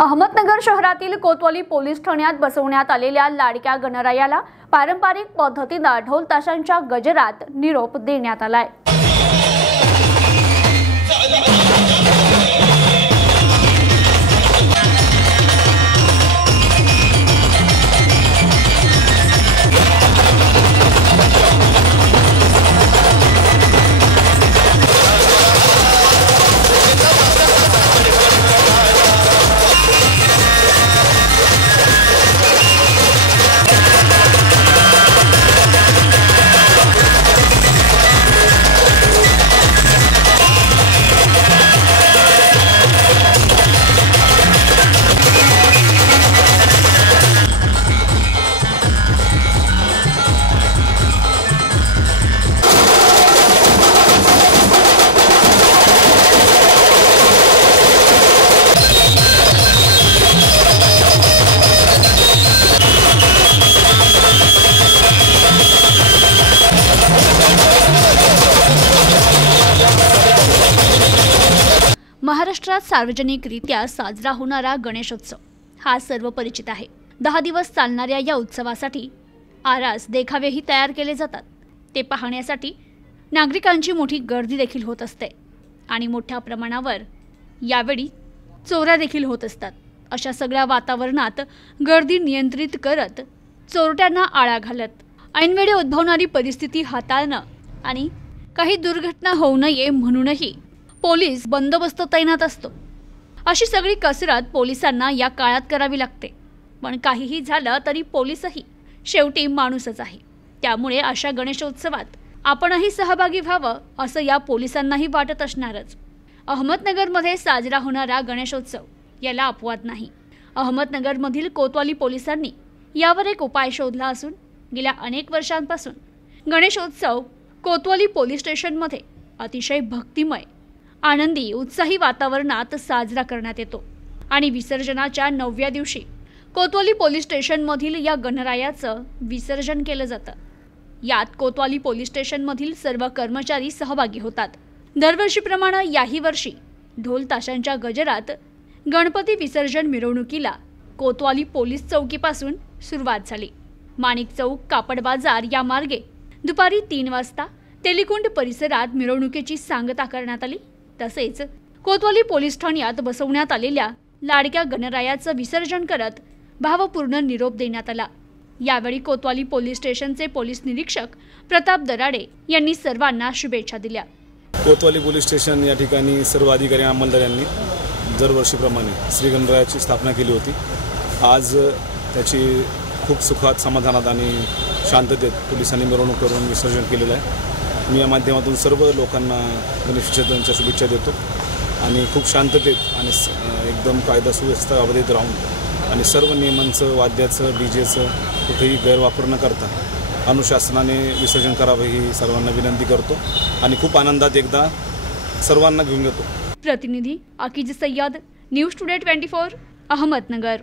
अहमदनगर शहरातील कोतवाली पोलीस ठाण्यात बसवण्यात आलेल्या लाडक्या गणरायाला पारंपरिक पद्धतीने ढोल ताशांच्या गजरात निरोप देण्यात आलाय। महाराष्ट्रात सार्वजनिकरित्या साजरा होणारा गणेशोत्सव हा सर्व परिचित आहे। 10 दिवस चालणाऱ्या या उत्सवासाठी आरास देखावेही तयार केले जातात। ते पाहण्यासाठी नागरिकांची मोठी गर्दी देखील होत असते आणि मोठ्या प्रमाणावर यावेळी चोऱ्या देखील होत असतात। अशा सगळ्या वातावरणात गर्दी नियंत्रित करत चोरट्यांना आळा घालत ऐनवेळी उद्भवणारी परिस्थिती हाताळणं आणि काही दुर्घटना होऊ नये म्हणूनही पोलीस बंदोबस्त तैनात असतो। अशी सगळी कसरत पोलिसांना या काळात करावी लागते। पण काहीही झालं तरी पोलीसही शेवटी माणूसच आहे। त्यामुळे अशा गणेशोत्सवात आपणही सहभागी व्हावं असं या पोलिसांनाही वाटत असणारच। अहमदनगरमध्ये साजरा होणारा गणेशोत्सव याला अपवाद नाही। अहमदनगरमधील कोतवाली पोलिसांनी यावर एक उपाय शोधला असून गेल्या अनेक वर्षांपासून गणेशोत्सव कोतवाली पोलीस स्टेशनमध्ये अतिशय भक्तिमय आनंदी उत्साही वातावरणात साजरा करण्यात येतो आणि विसर्जनाच्या 9व्या दिवशी कोतवाली पोलीस स्टेशनमधील या गणरायाचं विसर्जन केलं जातं। यात कोतवाली पोलीस स्टेशनमधील सर्व कर्मचारी सहभागी होतात। दरवर्षीप्रमाणे याही वर्षी ढोल ताशांच्या गजरात गणपती विसर्जन मिरवणुकीला कोतवाली पोलीस चौकीपासून सुरुवात झाली। माणिक चौक कापड बाजार या मार्गे दुपारी 3 वाजता तेलिकुंड परिसरात मिरवणुकीची सांगता करण्यात आली। तसेच कोतवाली पोलीस ठाण्यात बसवण्यात आलेल्या लाडक्या गणरायाचं विसर्जन करत भावपूर्ण निरोप देण्यात आला। यावेळी कोतवाली पोलीस स्टेशनचे पोलीस निरीक्षक प्रताप दराडे यांनी सर्वांना शुभेच्छा दिल्या। कोतवाली पोलीस स्टेशन या ठिकाणी सर्व अधिकारी अंमलदारांनी दरवर्षीप्रमाणे श्री गणरायाची स्थापना केली होती। आज त्याची खूप सुखात समाधानात आणि शांततेत पोलिसांनी मिरवणूक करून विसर्जन केलेलं आहे। मी या माध्यमातून सर्व लोकांना गणेश विसर्जनाच्या शुभेच्छा देतो आणि खूप शांततेत आणि एकदम कायदा सुव्यवस्था अवधीत राहून आणि सर्व नियमांचं वाद्याचं डीजेचं कुठेही गैरवापर न करता अनुशासनाने विसर्जन करावं ही सर्वांना विनंती करतो आणि खूप आनंदात एकदा सर्वांना घेऊन येतो। प्रतिनिधी आकीज सय्यद, न्यूज टुडे 24, अहमदनगर।